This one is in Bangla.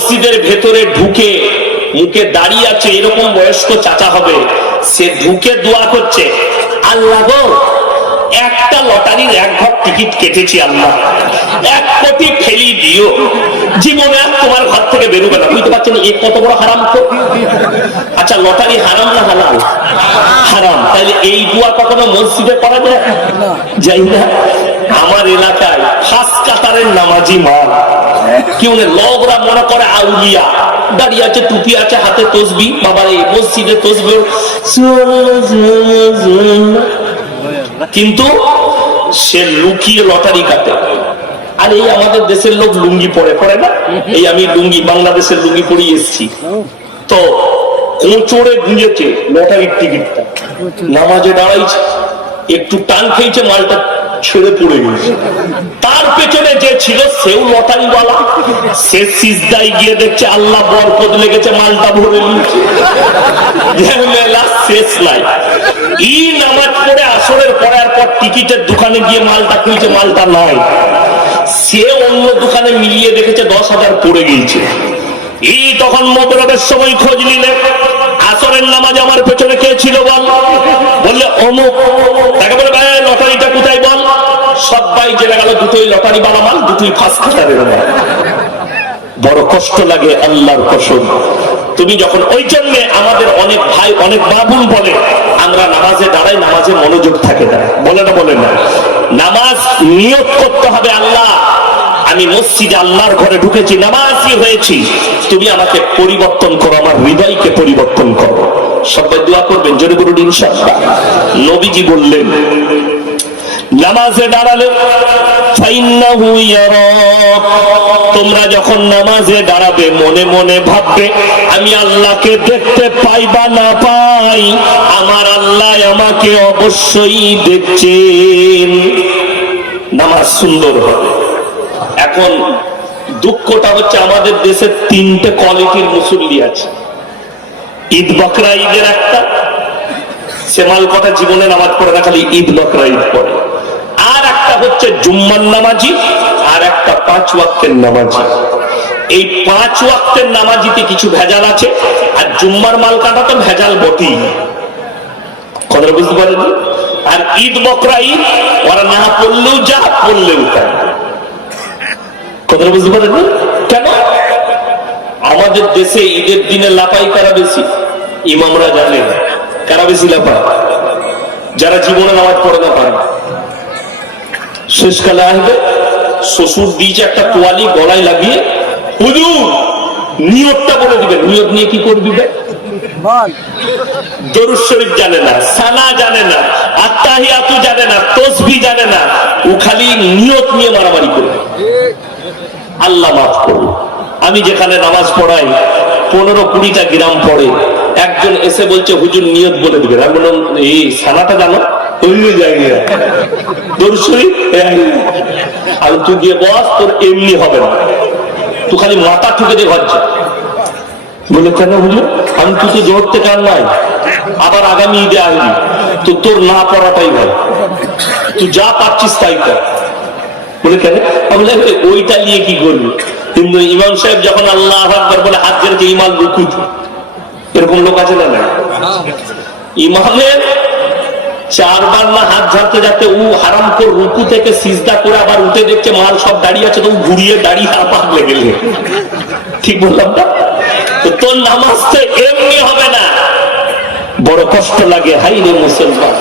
মসজিদের ভেতরে ঢুকে মুখে দাঁড়িয়ে আছে এরকম বয়স্ক চাচা হবে, সে ঢুকে দোয়া করছে, আল্লাহ গো একটা লটারির 1 ঘর টিকিট কেটেছি, আল্লাহ 1 কোটি ফেলি দিও, জীবনে আর তোমার ঘর থেকে বেরোবে না। বুঝতে পারছেন এ কত বড় হারাম তো? আচ্ছা লটারি হারাম না হালাল? হারাম। তাহলে এই দোয়া কখনো মসজিদে করা যায়? যাই না। আমার এলাকায় ফাঁস কাতারের নামাজি মা কেউ নেই, লোকরা মনে করে আউলিয়া, দাঁড়িয়ে আছে, টুপি আছে, হাতে তসবি, বাবার এই মসজিদে তসবি, কিন্তু সে লুকিয়ে লটারি কাটে। আর এই আমাদের দেশের লোক লুঙ্গি পরে না, এই আমি লুঙ্গি বাংলাদেশের লুঙ্গি পরে এসছি, তো কোঁচড়ে গুঁজেছে লটারির টিকিটটা, নামাজে দাঁড়াইছে, একটু টান খেয়েছে, মালটা ছেড়ে পড়ে গেছে। তার পেছনে যে ছিল সেও লটারিওয়ালা, সে সিজদায় গিয়ে দেখছে আল্লাহ বরকত লেগেছে, মালটা ভরে নিয়েছে, মেলা শেষ নাই। এই নামাজ পড়ে আসরের পড়ার পর টিকিটের দোকানে গিয়ে মালটা খুঁজছে, মালটা নাই। সে অন্য দোকানে মিলিয়ে দেখেছে 10,000 পড়ে গিয়েছে। এই তখন মগরিবের সময় খোঁজ নিলে, আসরের নামাজ আমার পেছনে কে ছিল বল? বললে অমুক। তাকে বলে ভাই লটারিটা কোথায় বল? সবাই জেনে গেল দুটোই লটারি বালা মাল, দুটোই ফাঁস কাটারের মাল। বড় কষ্ট লাগে আল্লাহর কসম। তুমি যখন ওই জন্য আমাদের অনেক ভাই অনেক বাবুল বলে আমরা নামাজে দাঁড়াই, নামাজে মনোযোগ থাকে না, বলে না বলে না। নামাজ নিয়ত করতে হবে, আল্লাহ আমি মসজিদে আল্লাহর ঘরে ঢুকেছি, নামাজি হয়েছি, তুমি আমাকে পরিবর্তন করো, আমার হৃদয়কে পরিবর্তন করো। সবাই দোয়া করবেন, জোরে বলুন ইনশাআল্লাহ। নবীজি বললেন নামাজে দাঁড়ালে তোমরা যখন নামাজে দাঁড়াবে মনে মনে ভাববে আমি আল্লাহকে দেখতে পাই বা না পাই, আমার আল্লাহ আমাকে অবশ্যই দেখছেন। নামাজ সুন্দর হবে। এখন দুঃখটা হচ্ছে আমাদের দেশে 3টে কোয়ালিটির মুসল্লি আছে। ঈদ বকরা ঈদের একটা, সে মাল কথা জীবনে নামাজ পড়ে না, খালি ঈদ বকরা ঈদ পড়ে। আর একটা হচ্ছে জুম্মার নামাজি, আর একটা 5 ওয়াক্তের নামাজি। এই 5 ওয়াক্তের নামাজিতে কিছু ভেজাল আছে, আর জুম্মার মাল কাটা তো ভেজাল বটেই, কথা বুঝতে পারেন। আর ঈদ বকরা ঈদ ওরা না পড়লেও যা, পড়লেও তাই, কথা বুঝতে পারেন। কেন? আমাদের দেশে ঈদের দিনে লাপাই কারা বেশি? ইমামরা জানেন কারা বেশি লাপায়? যারা জীবনে নামাজ পড়ে না পারে। শেষকালে আসবে, শ্বশুর দিয়েছে একটা তোয়ালি গলায় লাগিয়ে, হুজুর নিয়তটা বলে দিবে। নিয়ত নিয়ে কি করবি? দরুদ শরীফ জানে না, সানা জানে না, আত্তাহিয়াতু জানে না, তাসবিহ জানে না, ও খালি নিয়ত নিয়ে মারামারি করবে। আল্লাহ মাফ করুন। আমি যেখানে নামাজ পড়াই 15-20টা গ্রাম পড়ে, একজন এসে বলছে হুজুর নিয়ত বলে দিবেন। আমি বললাম এই সানাটা জানো? আর তুই গিয়ে বস, তোর এমনি হবে না, তুই খালি মাথা ঠুকে দিয়ে ঘর যা। বলে কেন হুজুর? আমি তুই তো জোর থেকে আর নাই, আবার আগামী ঈদে আসবি, তো তোর না পড়াটাই ভাই, তুই যা পাচ্ছিস তাই কর। বলে কেন? আমি ওইটা নিয়ে কি করবি? কিন্তু ইমাম সাহেব যখন আল্লাহু আকবার বলে হাত ধরেছে, ইমাম রুকু, এরকম লোক আছে না? ইমামের 4 বার না হাত ঝাড়তে যাতে ও হারাম করে রুকু থেকে সিজদা করে আবার উঠে দেখছে মাল সব দাঁড়িয়ে আছে, তো ঘুরিয়ে দাঁড়িয়ে আবার লেগে গেলে। ঠিক বললাম না? তো তোর নামাজ তো এমনি হবে না। বড় কষ্ট লাগে, হাই রে মুসলমান।